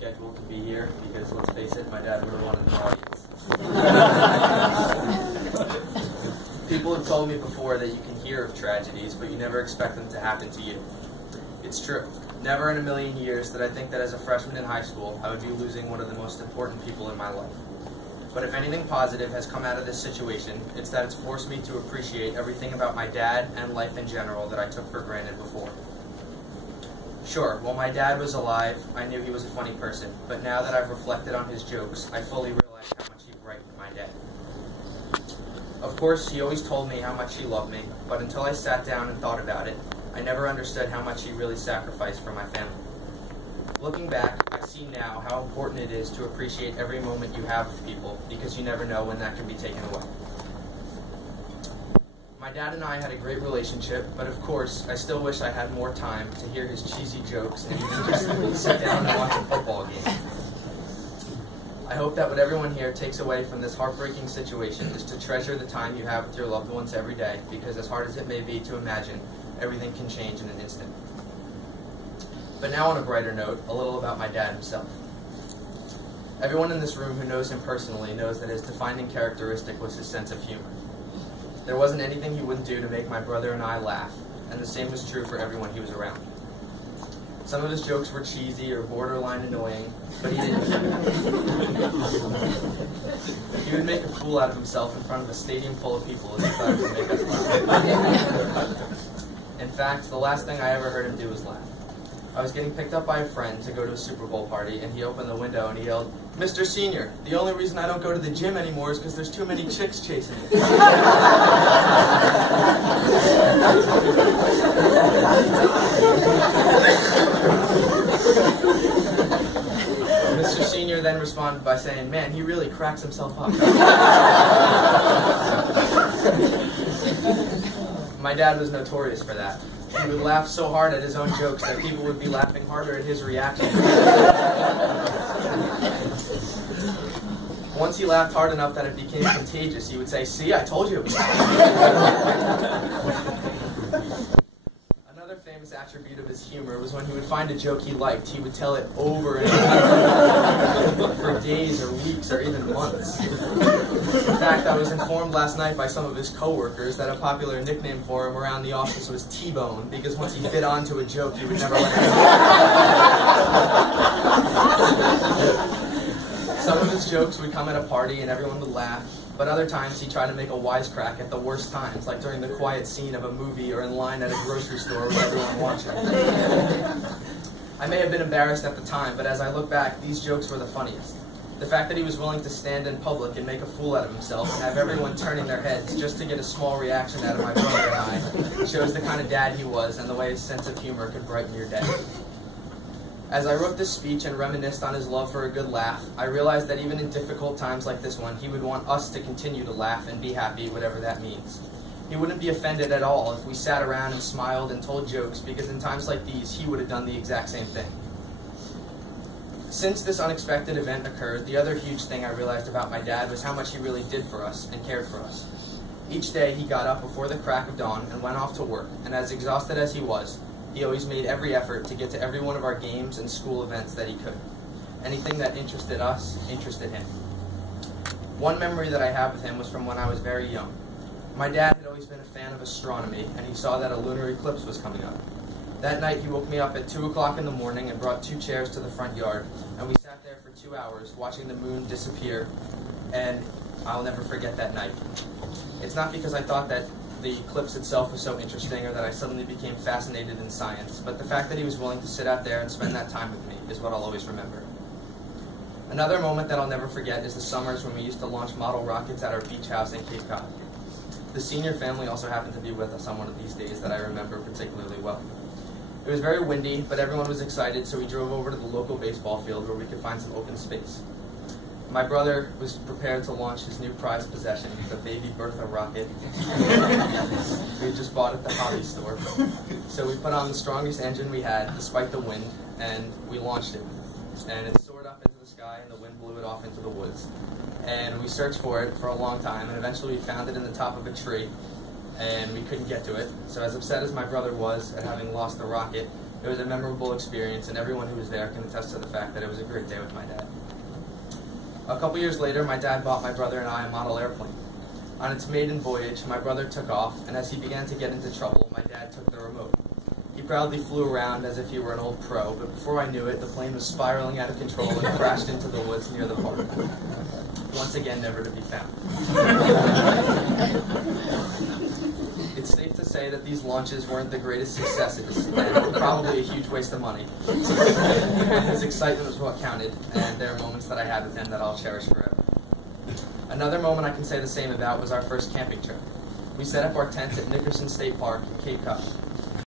schedule to be here because, let's face it, my dad really wanted an audience. People have told me before that you can hear of tragedies, but you never expect them to happen to you. It's true. Never in a million years did I think that as a freshman in high school, I would be losing one of the most important people in my life. But if anything positive has come out of this situation, it's that it's forced me to appreciate everything about my dad and life in general that I took for granted before. Sure, while my dad was alive, I knew he was a funny person, but now that I've reflected on his jokes, I fully realize how much he brightened my day. Of course, he always told me how much he loved me, but until I sat down and thought about it, I never understood how much he really sacrificed for my family. Looking back, I see now how important it is to appreciate every moment you have with people, because you never know when that can be taken away. My dad and I had a great relationship, but of course, I still wish I had more time to hear his cheesy jokes and even just sit down and watch a football game. I hope that what everyone here takes away from this heartbreaking situation is to treasure the time you have with your loved ones every day, because as hard as it may be to imagine, everything can change in an instant. But now on a brighter note, a little about my dad himself. Everyone in this room who knows him personally knows that his defining characteristic was his sense of humor. There wasn't anything he wouldn't do to make my brother and I laugh, and the same was true for everyone he was around. Some of his jokes were cheesy or borderline annoying, but he didn't. He would make a fool out of himself in front of a stadium full of people as he thought it would make us laugh. In fact, the last thing I ever heard him do was laugh. I was getting picked up by a friend to go to a Super Bowl party, and he opened the window and he yelled, "Mr. Senior, the only reason I don't go to the gym anymore is because there's too many chicks chasing me." Mr. Senior then responded by saying, "Man, he really cracks himself up." My dad was notorious for that. He would laugh so hard at his own jokes that people would be laughing harder at his reaction. Once he laughed hard enough that it became contagious, he would say, "See, I told you it was Another famous attribute of his humor was when he would find a joke he liked, he would tell it over and over for days or weeks or even months. In fact, I was informed last night by some of his coworkers that a popular nickname for him around the office was T-Bone, because once he bit onto a joke, he would never let it go. Some of his jokes would come at a party and everyone would laugh, but other times he tried to make a wisecrack at the worst times, like during the quiet scene of a movie or in line at a grocery store with everyone watching. I may have been embarrassed at the time, but as I look back, these jokes were the funniest. The fact that he was willing to stand in public and make a fool out of himself and have everyone turning their heads just to get a small reaction out of my brother and I shows the kind of dad he was and the way his sense of humor could brighten your day. As I wrote this speech and reminisced on his love for a good laugh, I realized that even in difficult times like this one, he would want us to continue to laugh and be happy, whatever that means. He wouldn't be offended at all if we sat around and smiled and told jokes, because in times like these, he would have done the exact same thing. Since this unexpected event occurred, the other huge thing I realized about my dad was how much he really did for us and cared for us. Each day, he got up before the crack of dawn and went off to work, and as exhausted as he was, he always made every effort to get to every one of our games and school events that he could. Anything that interested us interested him. One memory that I have with him was from when I was very young. My dad had always been a fan of astronomy, and he saw that a lunar eclipse was coming up. That night, he woke me up at 2 o'clock in the morning and brought 2 chairs to the front yard, and we sat there for 2 hours watching the moon disappear, and I'll never forget that night. It's not because I thought that the eclipse itself was so interesting or that I suddenly became fascinated in science, but the fact that he was willing to sit out there and spend that time with me is what I'll always remember. Another moment that I'll never forget is the summers when we used to launch model rockets at our beach house in Cape Cod. The Senior family also happened to be with us on one of these days that I remember particularly well. It was very windy, but everyone was excited, so we drove over to the local baseball field where we could find some open space. My brother was prepared to launch his new prized possession, the Baby Bertha rocket. We just bought at the hobby store. So we put on the strongest engine we had, despite the wind, and we launched it. And it soared up into the sky, and the wind blew it off into the woods. And we searched for it for a long time, and eventually we found it in the top of a tree, and we couldn't get to it. So as upset as my brother was at having lost the rocket, It was a memorable experience, and everyone who was there can attest to the fact that it was a great day with my dad. A couple years later, my dad bought my brother and I a model airplane. On its maiden voyage, my brother took off, and as he began to get into trouble, my dad took the remote. He proudly flew around as if he were an old pro, but before I knew it, the plane was spiraling out of control and crashed into the woods near the park. Once again, never to be found. It's safe to say that these launches weren't the greatest successes, and probably a huge waste of money. His excitement was what counted, and there are moments that I had with him that I'll cherish forever. Another moment I can say the same about was our first camping trip. We set up our tents at Nickerson State Park in Cape Cod.